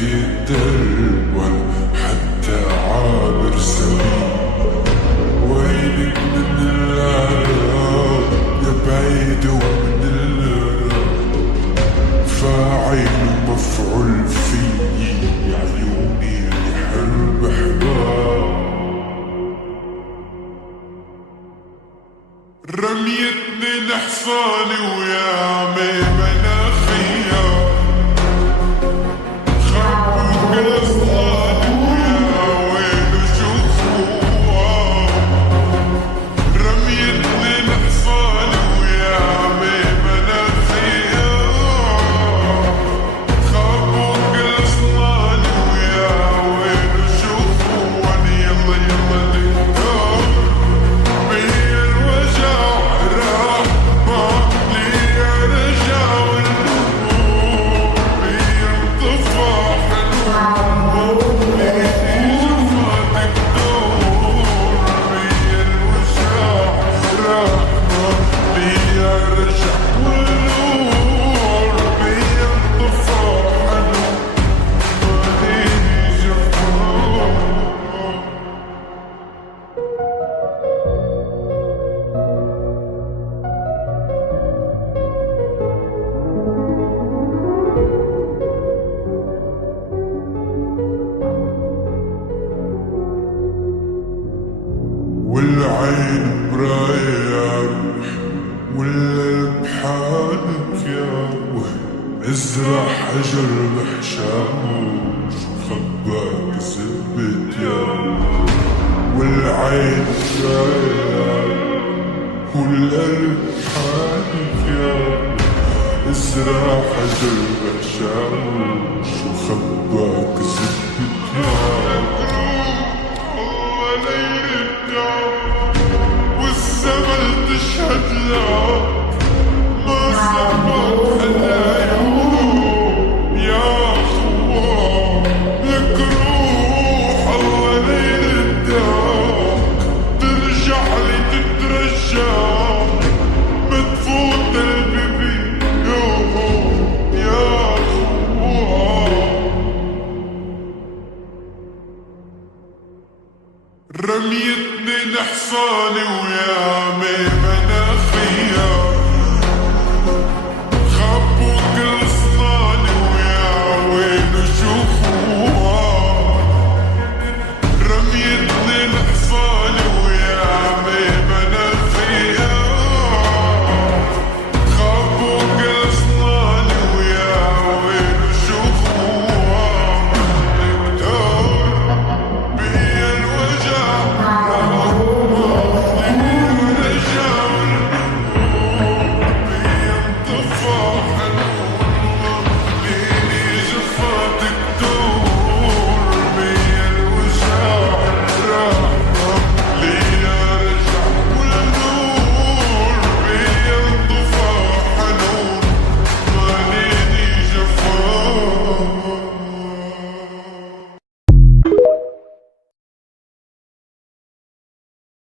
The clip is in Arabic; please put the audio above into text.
في الدرب ولا حتى عابر سبيل. وينك من العراق يا بعيد ومن العراق، فاعل ومفعول فيي يا عيوني اللي حرب حراق. رميتني لحصاني ويا عمي مناخية، خبوا كل صلاني ويا ويلو شوفوها. رميتني لحصاني ويا عمي مناخية، خبوا كل صلاني ويا ويلو شوفوها. يلا يلا للدار بيا الوجع راح، ما لي رجع والنور بيا انطفى حلو، ليلي جفاتك دور بيا الوجع راح، ما لي رجع والنور بيا انطفى حلو، ليلي جفاتك. والعين برايك والقلب حالك يا وهم، ازرع حجر بحشاوش وخباك زبت يا وهم. والعين برايك والقلب حالك يا وهم، ازرع حجر بحشاوش وخباك زبت يا وهم. والزمن تشهد لك ما سبق حنايا يا خوان. لك روح الله ليردك، ترجع لي تترجى، بتفوت البيبي يا خوان. رميتني لحصاني ويا